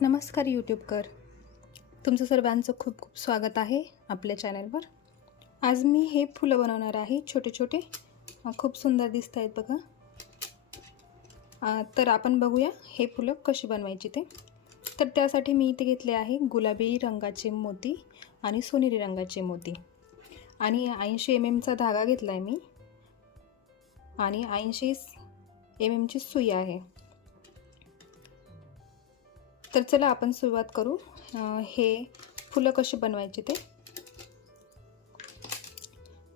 नमस्कार यूट्यूबकर तुमचं सर्वांचं खूप खूप स्वागत आहे आपल्या चॅनलवर आज मी हे फुलं बनवणार आहे छोटे छोटे. खूप सुंदर दिसत आहेत बघा. तर आपण बघूया हे फुलं कशी बनवायची ते. तर त्यासाठी मी इथे घेतले आहे गुलाबी रंगाचे मोती आणि सोनेरी रंगाचे मोती. आणि ऐंशी एम एमचा धागा घेतला आहे मी. आणि ऐंशी एम एमची सुई आहे. तर चला आपण सुरुवात करू. हे फुलं कशी बनवायचे ते?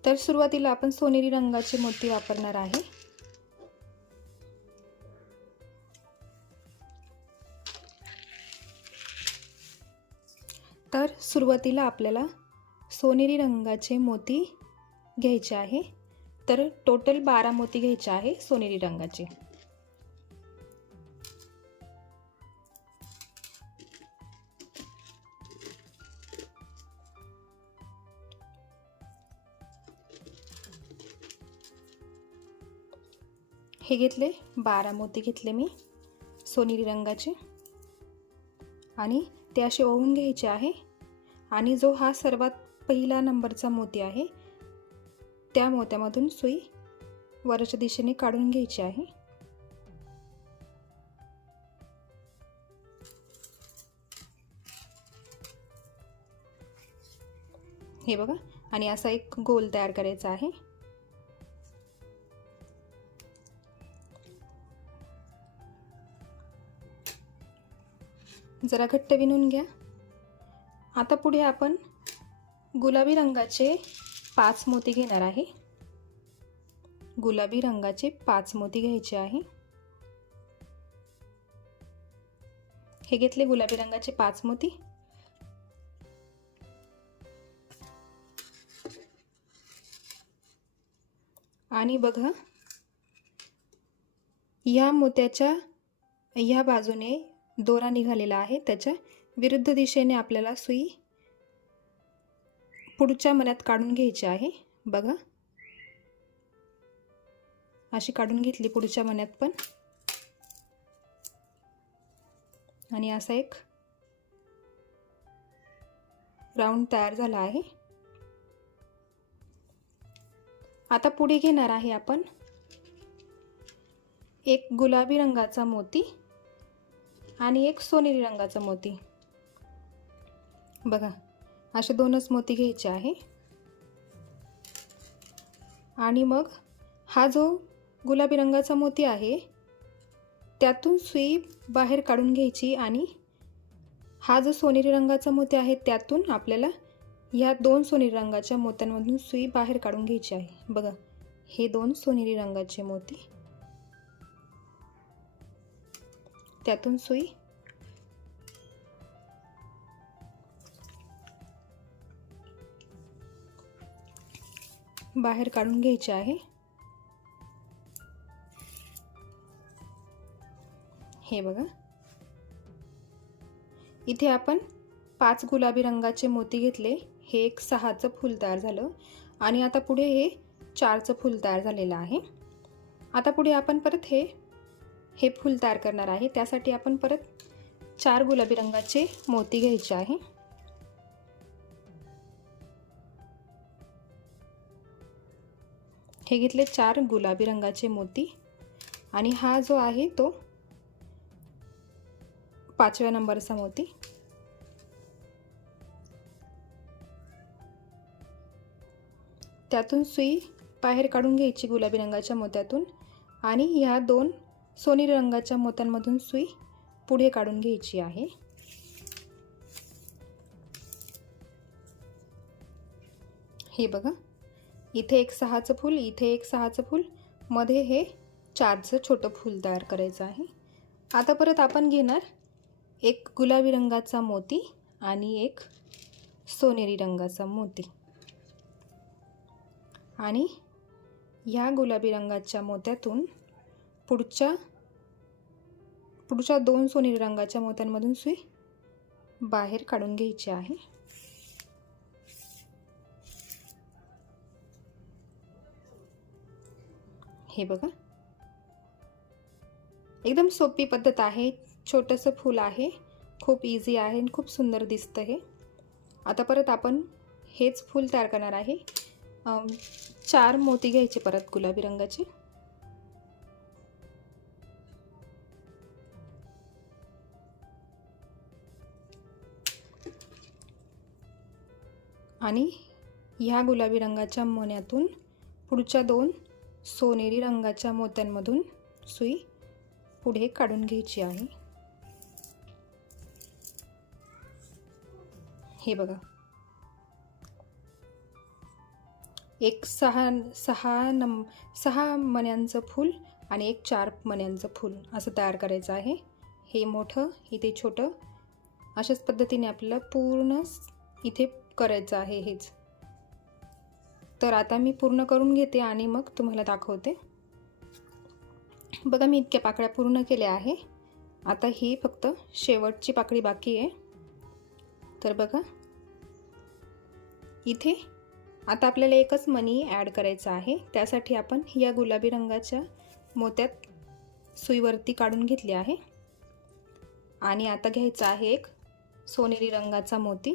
तर सुरुवातीला आपण सोनेरी रंगाचे मोती वापरणार आहे. तर सुरुवातीला आपल्याला सोनेरी रंगाचे मोती घ्यायचे आहे. तर टोटल बारा मोती घ्यायचे आहे सोनेरी रंगाचे. हे घेतले बारा मोती घेतले मी सोनेरी रंगाचे. आणि ते असे ओवून घ्यायचे आहे. आणि जो हा सर्वात पहिला नंबरचा मोती आहे त्या मोत्यामधून सुई वरच्या दिशेने काढून घ्यायची आहे. हे बघा आणि असा एक गोल तयार करायचा आहे. जरा घट्ट विणून घ्या. आता पुढे आपण गुलाबी रंगाचे पाच मोती घेणार आहे. गुलाबी रंगाचे पाच मोती घ्यायचे आहे. हे घेतले गुलाबी रंगाचे पाच मोती. आणि बघा या मोत्याच्या ह्या बाजूने दोरा निघालेला आहे. त्याच्या विरुद्ध दिशेने आपल्याला सुई पुढच्या मनात काढून घ्यायची आहे. बघा. अशी काढून घेतली पुढच्या मनात पण. आणि असा एक राऊंड तयार झाला आहे. आता पुढे घेणार आहे आपण एक गुलाबी रंगाचा मोती. आणि एक सोनेरी रंगाचा मोती. बघा असे दोनच मोती घ्यायचे आहे. आणि मग हा जो गुलाबी रंगाचा मोती आहे त्यातून सुई बाहेर काढून घ्यायची आणि हा जो सोनेरी रंगाचा मोती आहे त्यातून आपल्याला ह्या दोन सोनेरी रंगाच्या मोत्यांमधून सुई बाहेर काढून घ्यायची आहे. बघा हे दोन सोनेरी रंगाचे मोती. त्यातून सुई? बाहेर काढून घ्यायचे आहे. हे बघा. इथे आपण पाच गुलाबी रंगाचे मोती घेतले. हे एक सहाचं फूल तयार झालं. आणि आता पुढे हे चारचं फूल तयार झालेलं आहे. आता पुढे आपण परत हे हे फूल तयार करणार आहे. त्यासाठी आपण परत चार गुलाबी रंगाचे मोती घ्यायचे आहे. हे घेतले चार गुलाबी रंगाचे मोती आणि हा जो आहे तो पाचव्या नंबरचा मोती. त्यातून सुई बाहेर काढून घ्यायची गुलाबी रंगाच्या मोत्यातून आणि ह्या दोन सोनेरी रंगाच्या मोत्यांमधून सुई पुढे काढून घ्यायची आहे. हे बघा. इथे एक सहाचं फूल इथे एक सहाचं फूल. मध्ये हे चारचं छोटं फूल तयार करायचं आहे. आता परत आपण घेणार एक गुलाबी रंगाचा मोती आणि एक सोनेरी रंगाचा मोती. आणि ह्या गुलाबी रंगाच्या मोत्यातून पुढच्या पुढच्या दोन सोनेरी रंगाच्या मोत्यांमधून सुई बाहेर काढून घ्यायची आहे. हे बघा. एकदम सोपी पद्धत आहे. छोटंसं फूल आहे. खूप इझी आहे आणि खूप सुंदर दिसतं हे. आता परत आपण हेच फूल तयार करणार आहे. चार मोती घ्यायचे परत गुलाबी रंगाचे. आणि ह्या गुलाबी रंगाच्या मण्यातून पुढच्या दोन सोनेरी रंगाच्या मोत्यांमधून सुई पुढे काढून घ्यायची आहे. हे बघा. एक सहा सहा नम सहा मण्यांचं फूल आणि एक चार मण्यांचं फूल असं तयार करायचं आहे. हे मोठं इथे छोटं अशाच पद्धतीने आपल्याला पूर्ण इथे करायचं आहे हेच. तर आता मी पूर्ण करून घेते आणि मग तुम्हाला दाखवते. बघा मी इतक्या पाकळ्या पूर्ण केल्या आहे. आता ही फक्त शेवटची पाकळी बाकी आहे. तर बघा इथे आता आपल्याला एकच मनी ॲड करायचा आहे. त्यासाठी आपण या गुलाबी रंगाच्या मोत्यात सुईवरती काढून घेतली आहे. आणि आता घ्यायचा आहे एक सोनेरी रंगाचा मोती.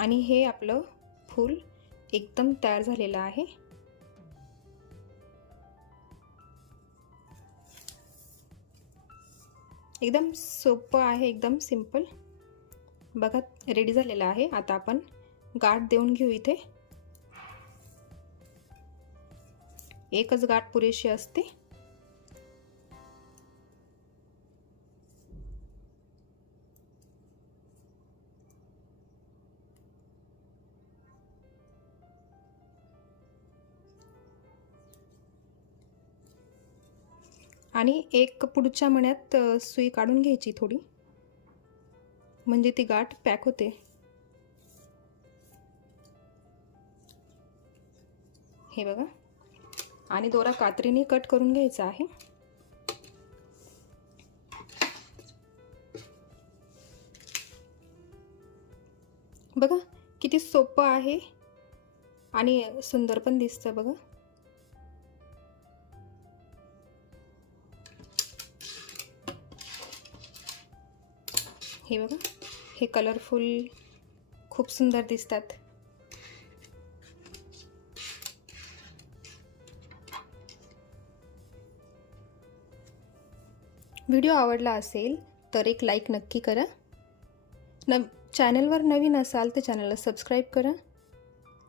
आणि हे आपलं फूल एकदम तयार झालेलं आहे. एकदम सोपं आहे एकदम सिंपल. बघा रेडी झालेलं आहे. आता आपण गाठ देऊन घेऊ इथे. एकच गाठ पुरेशी असते. आणि एक पुढच्या मण्यात सुई काढून घ्यायची थोडी. म्हणजे ती गाठ पॅक होते. हे बघा. आणि दोरा कात्रीने कट करून घ्यायचा आहे. बघा किती सोपं आहे आणि सुंदर पण दिसतं बघा. हे बघा हे कलरफुल खूप सुंदर दिसतात. व्हिडिओ आवडला असेल तर एक लाईक नक्की करा. न चॅनलवर नवीन असाल तर चॅनलला सबस्क्राईब करा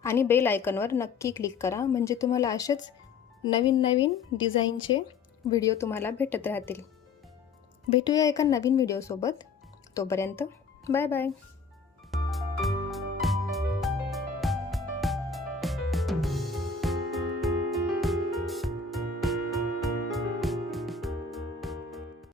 आणि बेल आयकनवर नक्की क्लिक करा. म्हणजे तुम्हाला असेच नवीन नवीन डिझाईनचे व्हिडिओ तुम्हाला भेटत राहतील. भेटूया एका नवीन व्हिडिओसोबत तोपर्यंत बाय बाय.